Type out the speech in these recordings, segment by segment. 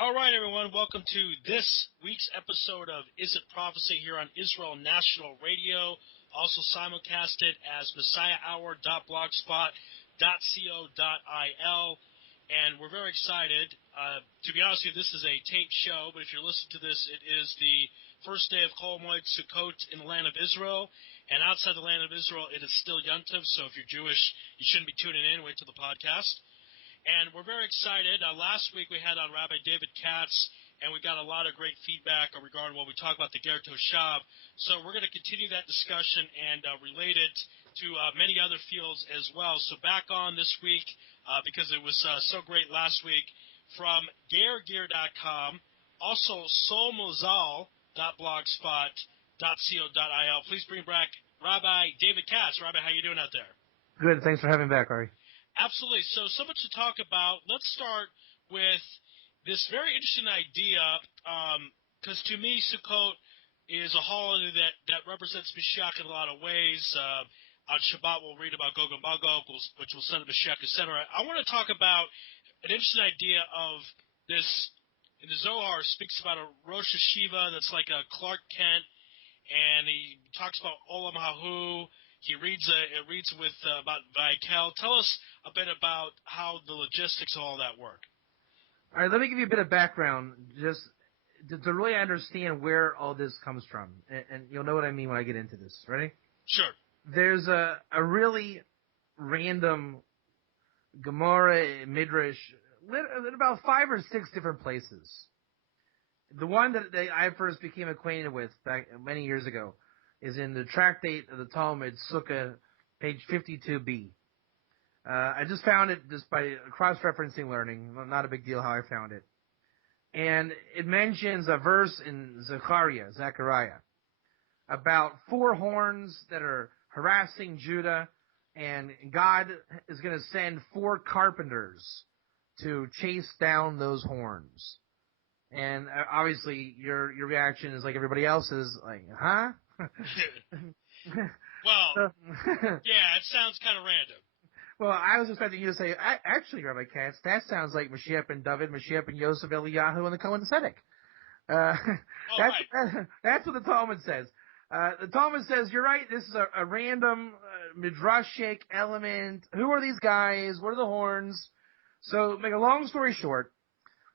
All right, everyone. Welcome to this week's episode of Is It Prophecy here on Israel National Radio, also simulcasted as messiahhour.blogspot.co.il. And we're very excited. To be honest with you, this is a taped show, but if you're listening to this, it is the first day of Chol Moed Succot in the land of Israel. And outside the land of Israel, it is still Yontiv, so if you're Jewish, you shouldn't be tuning in. Wait till the podcast. And we're very excited. Last week we had on Rabbi David Katz, and we got a lot of great feedback regarding what we talk about the Ger Toshav. So we're going to continue that discussion and relate it to many other fields as well. So back on this week, because it was so great last week, from gergear.com, also solmozal.blogspot.co.il. Please bring back Rabbi David Katz. Rabbi, how you doing out there? Good. Thanks for having me back, Ari. Absolutely. So much to talk about. Let's start with this very interesting idea, because to me, Sukkot is a holiday that represents Mashiach in a lot of ways. On Shabbat, we'll read about Gog and Magog, which will send Mashiach, etc. I want to talk about an interesting idea of this. In the Zohar, speaks about a Rosh Hashiva that's like a Clark Kent, and he talks about Olam Hahu. He reads with about Vaikel. Tell us a bit about how the logistics of all that work. All right, let me give you a bit of background, just to really understand where all this comes from, and you'll know what I mean when I get into this. Ready? Sure. There's a really random Gemara Midrash in about 5 or 6 different places. The one that I first became acquainted with back many years ago is in the tractate of the Talmud, Sukkot, page 52b. I just found it just by cross-referencing learning. Not a big deal how I found it. And it mentions a verse in Zechariah, about 4 horns that are harassing Judah, and God is going to send 4 carpenters to chase down those horns. And obviously your reaction is like everybody else's, like, huh? Well, yeah, it sounds kind of random. Well, I was expecting you to say, actually, Rabbi Katz, that sounds like Mashiach ben David, Mashiach ben Yosef, Eliyahu, and the Kohen Tzedek. That's what the Talmud says. The Talmud says, you're right, this is a random midrashic element. Who are these guys? What are the horns? So, make a long story short,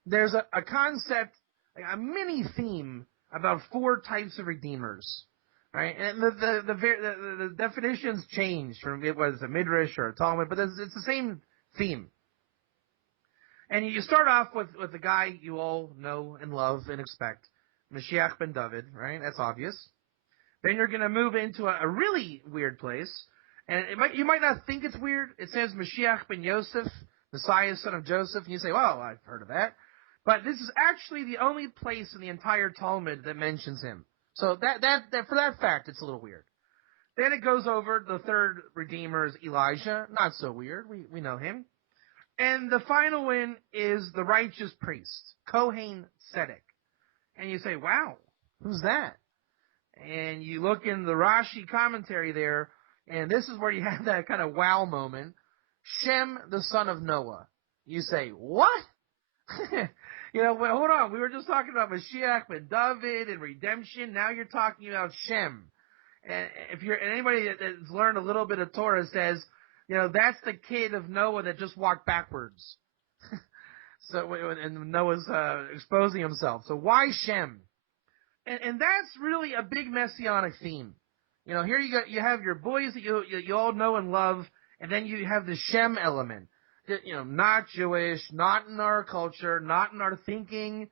there's a concept, like a mini theme about 4 types of redeemers. Right, and the definitions change from it was a midrash or a Talmud, but it's the same theme. And you start off with the guy you all know and love and expect, Mashiach ben David, right? That's obvious. Then you're going to move into a really weird place, and you might not think it's weird. It says Mashiach ben Yosef, Messiah, son of Joseph, and you say, well, I've heard of that. But this is actually the only place in the entire Talmud that mentions him. So that for that fact, it's a little weird. Then it goes over, the third redeemer is Elijah. Not so weird. We know him. And the final one is the righteous priest, Kohen Tzedek. And you say, wow, who's that? And you look in the Rashi commentary there, and this is where you have that kind of wow moment. Shem, the son of Noah. You say, what? Hold on. We were just talking about Mashiach ben David and redemption. Now you're talking about Shem. And anybody that's learned a little bit of Torah says, that's the kid of Noah that just walked backwards. And Noah's exposing himself. So why Shem? And that's really a big messianic theme. Here you have your boys that you all know and love, and then you have the Shem element. Not Jewish, not in our culture, not in our thinking.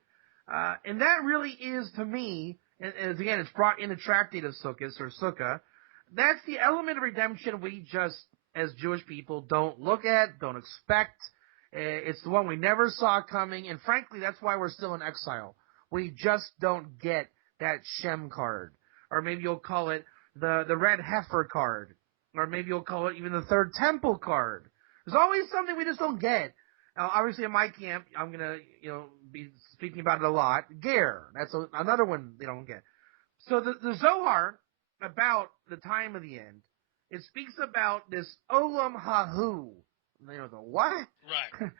And that really is, to me, and again, it's brought in the tractate of Sukkot, or Sukkah, that's the element of redemption we just, as Jewish people, don't look at, don't expect. It's the one we never saw coming, and frankly, that's why we're still in exile. We just don't get that Shem card. Or maybe you'll call it the red heifer card. Or maybe you'll call it even the third temple card. There's always something we just don't get. Now, obviously, in my camp, I'm gonna, be speaking about it a lot. Ger, that's another one they don't get. So the Zohar, about the time of the end, it speaks about this Olam Hahu. The what? Right.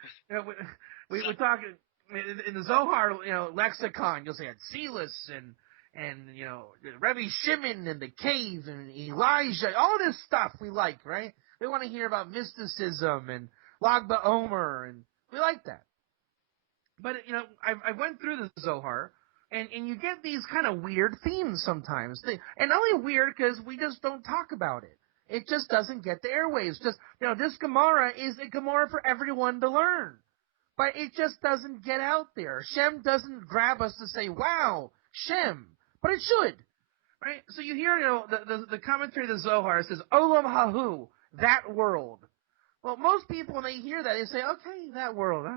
We're talking in the Zohar, lexicon, you'll say Atzilus and Rebbe Shimon and the cave and Elijah, all this stuff we like, right? We want to hear about mysticism and Lag BaOmer, and we like that. But I went through the Zohar, and you get these kind of weird themes sometimes, and not only weird because we just don't talk about it. It just doesn't get the airwaves. Just this Gemara is a Gemara for everyone to learn. But it just doesn't get out there. Shem doesn't grab us to say, wow, Shem. But it should. Right? So you hear, the commentary of the Zohar says, Olam Hahu, that world. Well, most people, when they hear that, they say, okay, that world.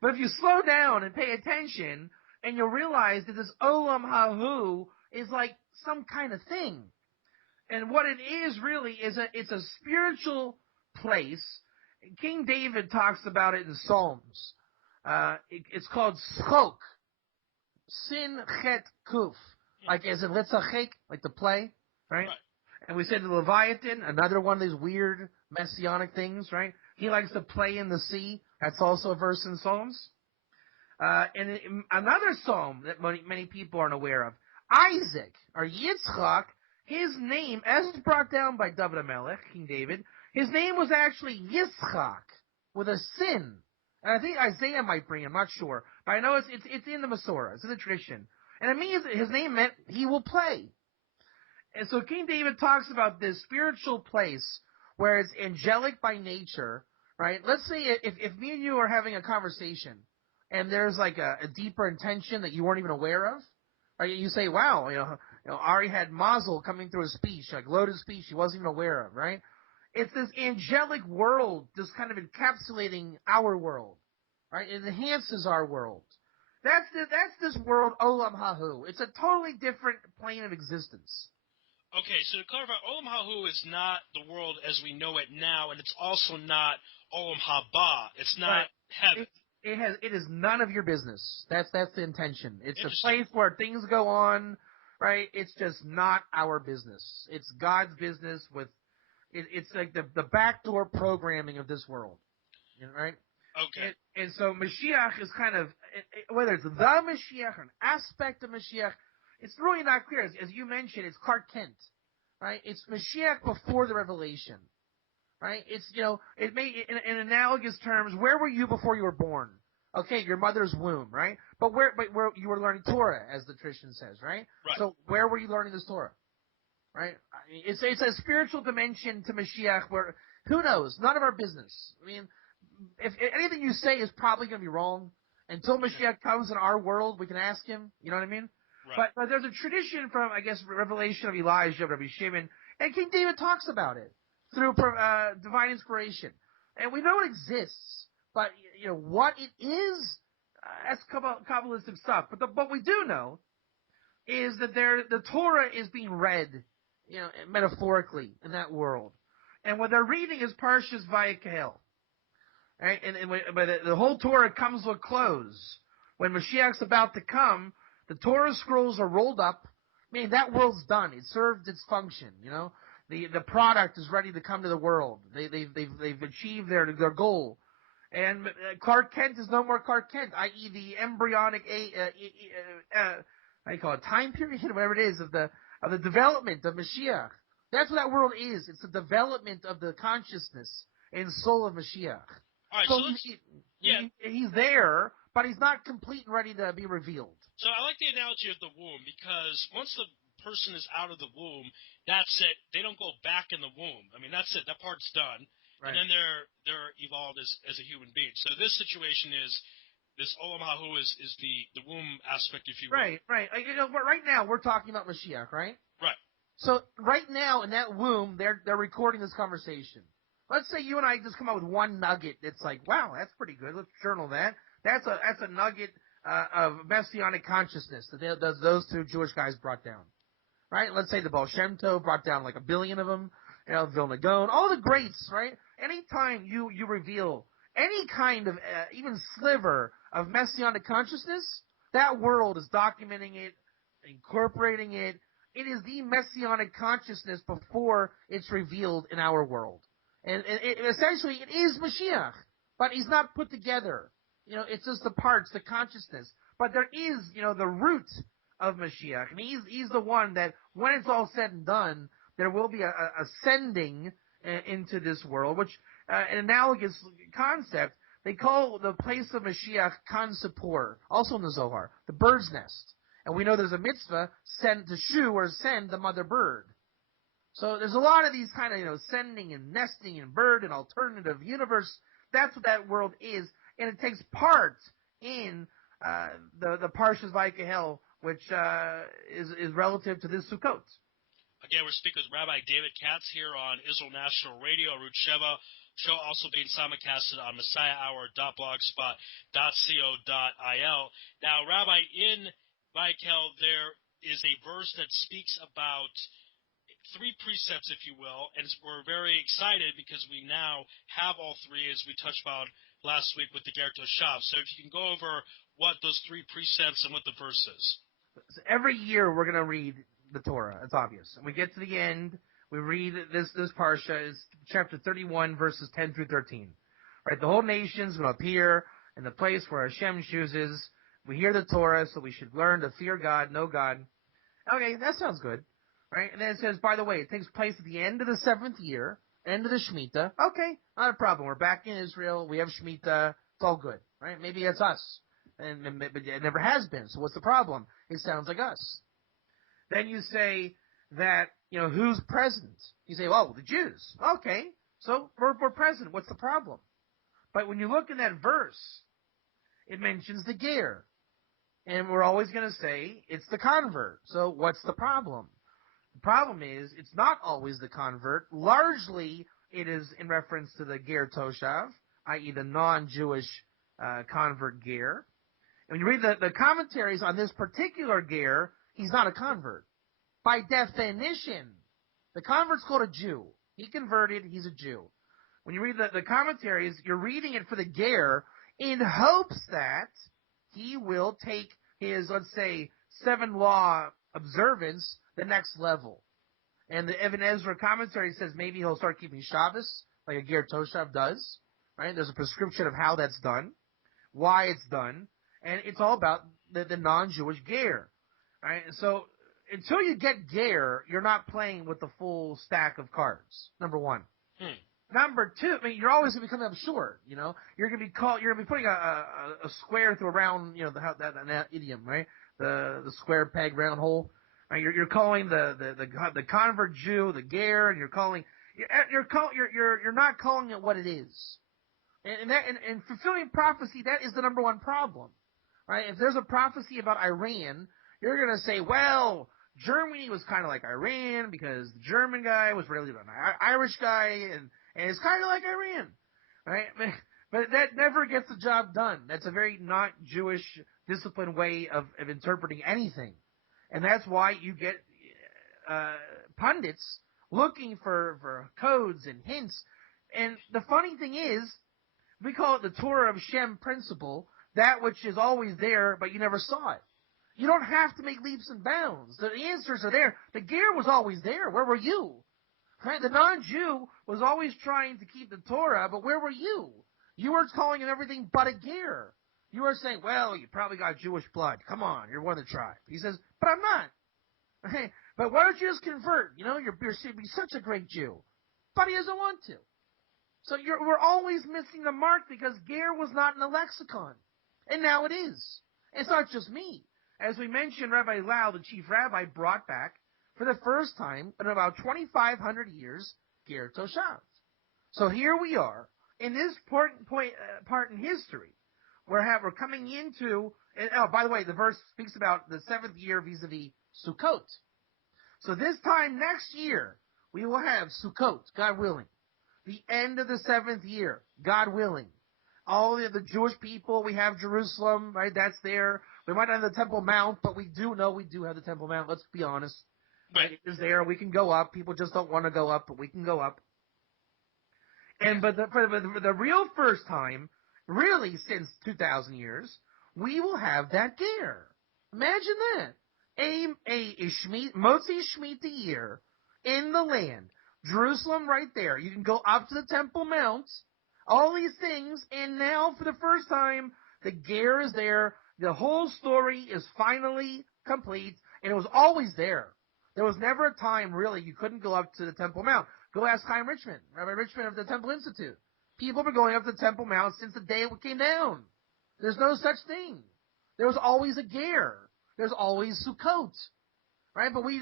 But if you slow down and pay attention, and you'll realize that this Olam Hahu is like some kind of thing. And what it is really is it's a spiritual place. King David talks about it in Psalms. It's called Succot. Sin Chet Kuf. Like as in Litzachek, like the play, right? And we said the Leviathan, another one of these weird messianic things, right? He likes to play in the sea. That's also a verse in Psalms. And another psalm that many people aren't aware of. Isaac, or Yitzchak, his name, as brought down by David HaMelech, King David, his name was actually Yitzchak, with a sin. And I think Isaiah might bring him, I'm not sure. But I know it's in the Masorah, it's in the tradition. And it means that his name meant he will play. And so King David talks about this spiritual place where it's angelic by nature, right? Let's say if me and you are having a conversation and there's like a deeper intention that you weren't even aware of, right? You say, wow, Ari had mazel coming through his speech, like loaded speech he wasn't even aware of, right? It's this angelic world just kind of encapsulating our world, right? It enhances our world. That's this world, Olam Hahu. It's a totally different plane of existence. Okay, so to clarify, Olam Hahu is not the world as we know it now, and it's also not Olam Haba. It's not heaven. It is none of your business. That's the intention. It's a place where things go on, right? It's just not our business. It's God's business with. It's like the backdoor programming of this world, right? Okay. And so Mashiach is kind of, whether it's the Mashiach or an aspect of Mashiach, it's really not clear. As you mentioned, it's Clark Kent, right? It's Mashiach before the revelation, right? It's, it may, in analogous terms, where were you before you were born? Okay, your mother's womb, right? But where you were learning Torah, as the tradition says, right? So where were you learning this Torah? Right? It's a spiritual dimension to Mashiach where, who knows? None of our business. I mean, if anything you say is probably going to be wrong. Until Mashiach comes in our world, we can ask him. You know what I mean? Right. But there's a tradition from, I guess, revelation of Elijah, Rabbi Shimon, and King David talks about it through divine inspiration. And we know it exists, but what it is, that's Kabbalistic stuff. But we do know is that the Torah is being read, metaphorically in that world. And what they're reading is Parshas Vayikahel. Right? And when the whole Torah comes to a close, when Mashiach's about to come, the Torah scrolls are rolled up. I mean, that world's done. It served its function, The product is ready to come to the world. They've achieved their goal. And Clark Kent is no more Clark Kent, i.e. the embryonic how do you call it, time period, whatever it is, of the development of Mashiach. That's what that world is. It's the development of the consciousness and soul of Mashiach. All right, so he's there, but he's not complete and ready to be revealed. So I like the analogy of the womb, because once the person is out of the womb, that's it. They don't go back in the womb. I mean, that's it. That part's done. Right. And then they're evolved as a human being. So this situation is this Olam Hahu is the womb aspect, if you will. Right. Right now we're talking about Mashiach, right? Right. So right now in that womb, they're recording this conversation. Let's say you and I just come up with one nugget that's like, wow, that's pretty good. Let's journal that. That's a nugget of messianic consciousness that those two Jewish guys brought down. Right? Let's say the Baal Shem Tov brought down like 1 billion of them. Vilna Gaon, all the greats, right? Anytime you reveal any kind of even sliver of messianic consciousness, that world is documenting it, incorporating it. It is the messianic consciousness before it's revealed in our world. And essentially, it is Mashiach, but he's not put together. It's just the parts, the consciousness. But there is, the root of Mashiach. And he's the one that, when it's all said and done, there will be a ascending into this world, which, an analogous concept, they call the place of Mashiach Kan Sepor, also in the Zohar, the bird's nest. And we know there's a mitzvah, send to Shu, or send the mother bird. So there's a lot of these kind of, sending and nesting and bird and alternative universe. That's what that world is. And it takes part in the Parshas Vayikahel, which is relative to this Sukkot. Again, we're speaking with Rabbi David Katz here on Israel National Radio, Root Sheva. Show also being simulcasted on messiahhour.blogspot.co.il. Now, Rabbi, in Vayikahel, there is a verse that speaks about 3 precepts, if you will, and we're very excited because we now have all 3, as we touched about last week with the Ger Toshav. So if you can go over what those 3 precepts and what the verse is. So every year we're going to read the Torah. It's obvious. And we get to the end, we read this parsha, is chapter 31, verses 10 through 13. Right? The whole nation's going to appear in the place where Hashem chooses. We hear the Torah, so we should learn to fear God, know God. Okay, that sounds good. Right? And then it says, by the way, it takes place at the end of the 7th year, end of the Shemitah. Okay, not a problem. We're back in Israel. We have Shemitah. It's all good. Right? Maybe it's us. But it never has been. So what's the problem? It sounds like us. Then you say that, who's present? You say, well, the Jews. Okay, so we're present. What's the problem? But when you look in that verse, it mentions the ger. And we're always going to say it's the convert. So what's the problem? The problem is it's not always the convert. Largely, it is in reference to the ger toshav, i.e. the non-Jewish convert ger. And when you read the commentaries on this particular ger, he's not a convert. By definition, the convert's called a Jew. He converted, he's a Jew. When you read the commentaries, you're reading it for the ger in hopes that he will take his, let's say, 7-law observance the next level. And the Ibn Ezra commentary says maybe he'll start keeping Shabbos, like a ger toshav does. Right? There's a prescription of how that's done, why it's done, and it's all about the non-Jewish ger. Right? So until you get ger, you're not playing with the full stack of cards. Number one. Number two, you're always going to be coming up short. You're going to be putting a square through a round. That idiom, right? The square peg round hole. Right? You're calling the convert Jew the ger, and you're not calling it what it is. And fulfilling prophecy, that is the number one problem. Right? If there's a prophecy about Iran, you're going to say, well, Germany was kind of like Iran because the German guy was really an Irish guy, and it's kind of like Iran, right? But that never gets the job done. That's a very not Jewish disciplined way of interpreting anything. And that's why you get pundits looking for codes and hints. And the funny thing is, we call it the Torah of Shem principle, that which is always there, but you never saw it. You don't have to make leaps and bounds. The answers are there. The ger was always there. Where were you? Right? The non-Jew was always trying to keep the Torah, but where were you? You were calling it everything but a ger. You were saying, well, you probably got Jewish blood. Come on, you're one of the tribe. He says, but I'm not. Right? But why don't you just convert? You're be such a great Jew. But he doesn't want to. So we're always missing the mark because ger was not in the lexicon. And now it is. It's not just me. As we mentioned, Rabbi Lau, the chief rabbi, brought back for the first time in about 2,500 years ger toshav. So here we are in this part in history. We're coming into. And, by the way, the verse speaks about the 7th year vis-a-vis Sukkot. So this time next year we will have Sukkot, God willing, the end of the 7th year, God willing. All the Jewish people, we have Jerusalem, right? That's there. We might not have the Temple Mount, but we do have the Temple Mount. Let's be honest. Right? It is there. We can go up. People just don't want to go up, but we can go up. And but for the real first time, really since 2,000 years, we will have that ger. Imagine that. A Motzi Shemitah year in the land. Jerusalem right there. You can go up to the Temple Mount. All these things, and now for the first time, The ger is there. The whole story is finally complete, and it was always there. There was never a time, really, you couldn't go up to the Temple Mount. Go ask Chaim Richmond, Rabbi Richmond of the Temple Institute. People have been going up to the Temple Mount since the day it came down. There's no such thing. There was always a ger. There's always Succot. Right? But we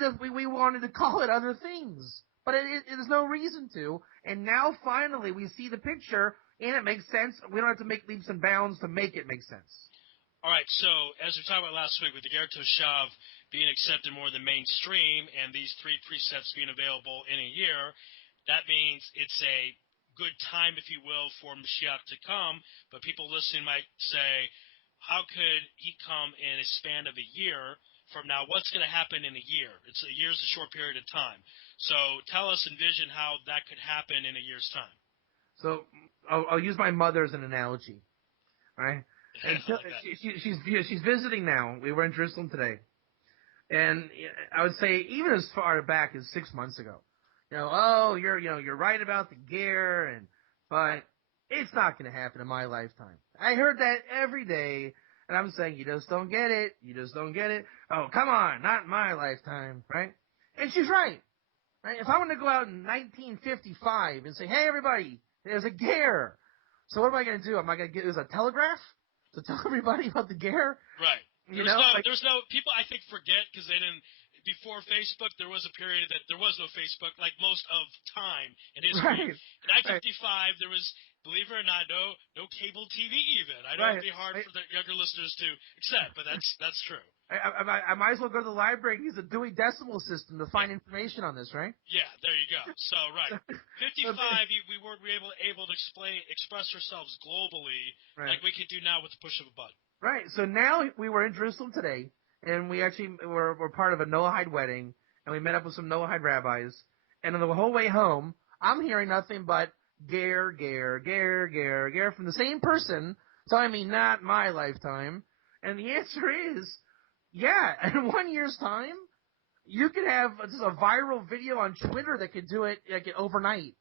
wanted to call it other things. But there's no reason to. And now finally we see the picture and it makes sense. We don't have to make leaps and bounds to make it make sense. All right, so as we talked about last week with the Ger Toshav being accepted more than mainstream and these 3 precepts being available in a year, that means it's a good time, if you will, for Mashiach to come. But people listening might say, how could he come in a span of a year from now? What's going to happen in a year? A year's a short period of time. So tell us, envision how that could happen in a year's time. So I'll use my mother as an analogy, right? And she's visiting now. We were in Jerusalem today, and I would say even as far back as 6 months ago, you're right about the ger, but it's not going to happen in my lifetime. I heard that every day, and I'm saying you just don't get it. You just don't get it. Oh, come on, not in my lifetime, right? And she's right. Right? If I want to go out in 1955 and say, hey everybody, there's a ger. So what am I going to do? Am I going to get a telegraph to tell everybody about the ger? Right. There's no people I think forget because they didn't. Before Facebook, there was a period that there was no Facebook, like most of time in history. Right. In 1955, there was, believe it or not, no cable TV even. I know it'd be hard for the younger listeners to accept, but that's true. I might as well go to the library and use a Dewey Decimal System to find information on this, right? Yeah, there you go. So, right. 55, we weren't able to express ourselves globally like we could do now with the push of a button. Right. So now we were in Jerusalem today, and we actually were part of a Noahide wedding, and we met up with some Noahide rabbis, and on the whole way home, I'm hearing nothing but ger, ger, ger, ger, ger from the same person telling me not my lifetime. And the answer is, yeah, in 1 year's time, you could have just a viral video on Twitter that could do it like overnight.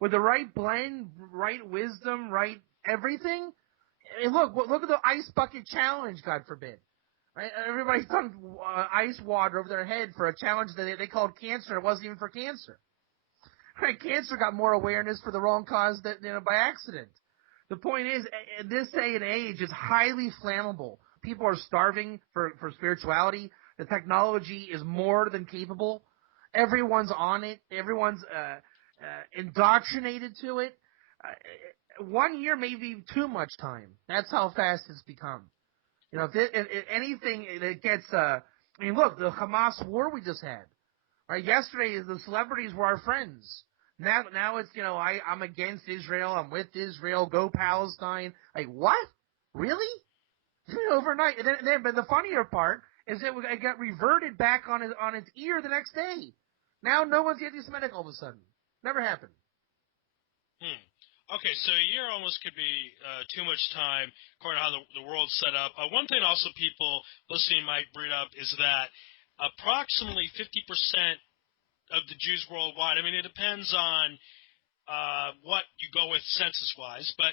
With the right blend, right wisdom, right everything. And look at the ice bucket challenge, God forbid. Right? Everybody's done ice water over their head for a challenge that they called cancer. It wasn't even for cancer. Right? Cancer got more awareness for the wrong cause than by accident. The point is, in this day and age, it's highly flammable. People are starving for spirituality. The technology is more than capable. Everyone's on it. Everyone's indoctrinated to it. 1 year may be too much time. That's how fast it's become. If anything, it gets. Look, the Hamas war we just had. Right? Yesterday, the celebrities were our friends. Now it's I'm against Israel. I'm with Israel. Go Palestine. Like what? Really? Overnight. And then, but the funnier part is that it got reverted back on its ear the next day. Now no one's anti-Semitic all of a sudden. Never happened. Okay, so a year almost could be too much time, according to how the world's set up. One thing also people listening might bring up is that approximately 50% of the Jews worldwide, it depends on what you go with census-wise, but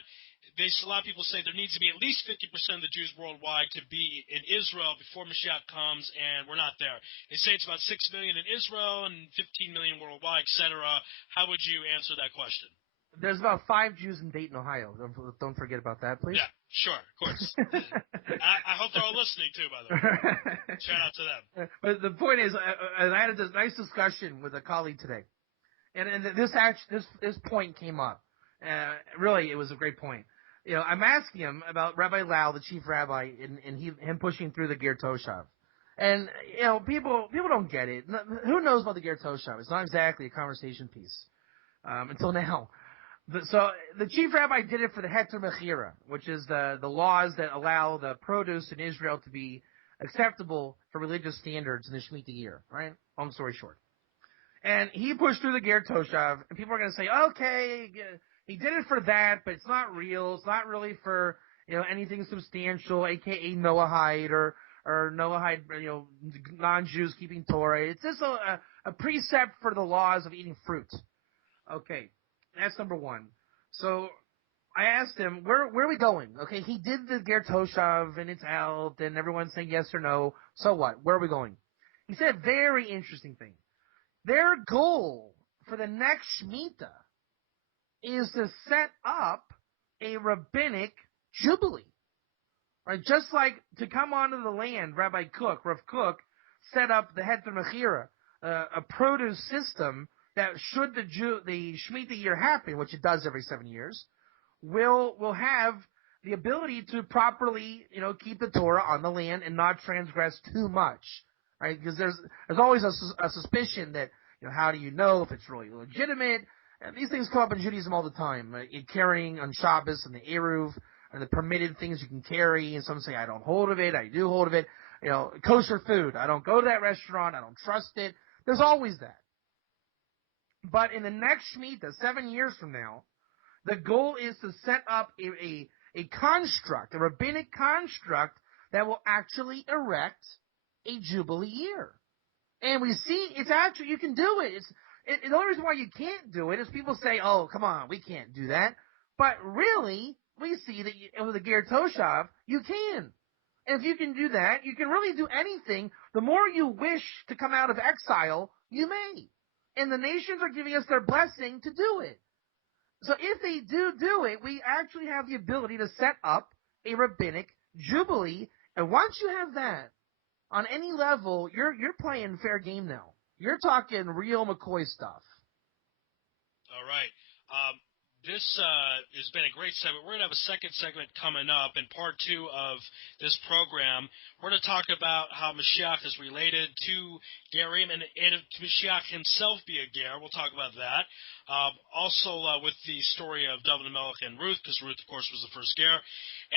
a lot of people say there needs to be at least 50% of the Jews worldwide to be in Israel before Mashiach comes, and we're not there. They say it's about 6 million in Israel and 15 million worldwide, etc. How would you answer that question? There's about 5 Jews in Dayton, Ohio. Don't forget about that, please. Yeah, sure, of course. I hope they're all listening, too, by the way. Shout out to them. But the point is, I had a nice discussion with a colleague today. And this point came up. Really, it was a great point. I'm asking him about Rabbi Lau, the chief rabbi, and him pushing through the Ger Toshav. And, people don't get it. Who knows about the Ger Toshav? It's not exactly a conversation piece. Until now. So the chief rabbi did it for the Heter Mechira, which is the laws that allow the produce in Israel to be acceptable for religious standards in the Shemitah year, right? Long story short. And he pushed through the Ger Toshav, and people are going to say, okay, he did it for that, but it's not real. It's not really for, anything substantial, aka Noahide or Noahide, non-Jews keeping Torah. It's just a precept for the laws of eating fruit. Okay, that's number one. So I asked him, where are we going? Okay, he did the Ger Toshav, and it's out, and everyone's saying yes or no. So what? Where are we going? He said a very interesting thing. Their goal for the next Shemitah is to set up a rabbinic jubilee. Right? Just like to come onto the land, Rav Cook, set up the Heter Mechira, a produce system that should the Shemitah year happen, which it does every 7 years, will have the ability to properly, keep the Torah on the land and not transgress too much, right? Because there's always a suspicion that, how do you know if it's really legitimate? And these things come up in Judaism all the time. Carrying on Shabbos and the Eruv, and the permitted things you can carry, and some say, I don't hold of it, I do hold of it. Kosher food, I don't go to that restaurant, I don't trust it. There's always that. But in the next Shemitah, 7 years from now, the goal is to set up a construct, a rabbinic construct, that will actually erect a Jubilee year. And we see, it's actually, you can do it. The only reason why you can't do it is people say, oh, come on, we can't do that. But really, we see that with the Ger Toshav, you can. And if you can do that, you can really do anything. The more you wish to come out of exile, you may. And the nations are giving us their blessing to do it. So if they do it, we actually have the ability to set up a rabbinic jubilee. And once you have that, on any level, you're playing fair game now. You're talking real McCoy stuff. All right. This has been a great segment. We're going to have a second segment coming up in part 2 of this program. We're going to talk about how Mashiach is related to Gerim and if Mashiach himself be a Ger. We'll talk about that. Also with the story of David Melech and Ruth, because Ruth, of course, was the first Ger.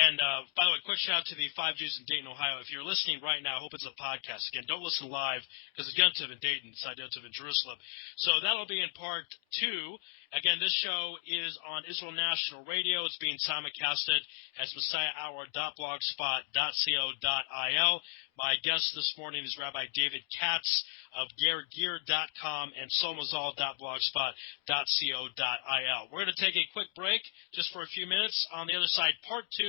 And by the way, quick shout out to the 5 Jews in Dayton, Ohio. If you're listening right now, I hope it's a podcast. Again, don't listen live because it's Yom Tov in Dayton, it's not Yom Tov in Jerusalem. So that'll be in part 2. Again, this show is on Israel National Radio. It's being simulcasted as messiahhour.blogspot.co.il. My guest this morning is Rabbi David Katz of gergear.com and somazal.blogspot.co.il. We're going to take a quick break just for a few minutes. On the other side, part 2.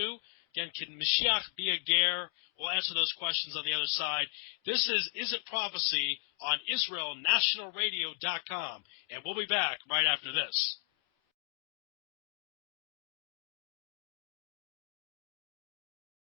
Again, can Mashiach be a ger? We'll answer those questions on the other side. This is It Prophecy on IsraelNationalRadio.com, and we'll be back right after this.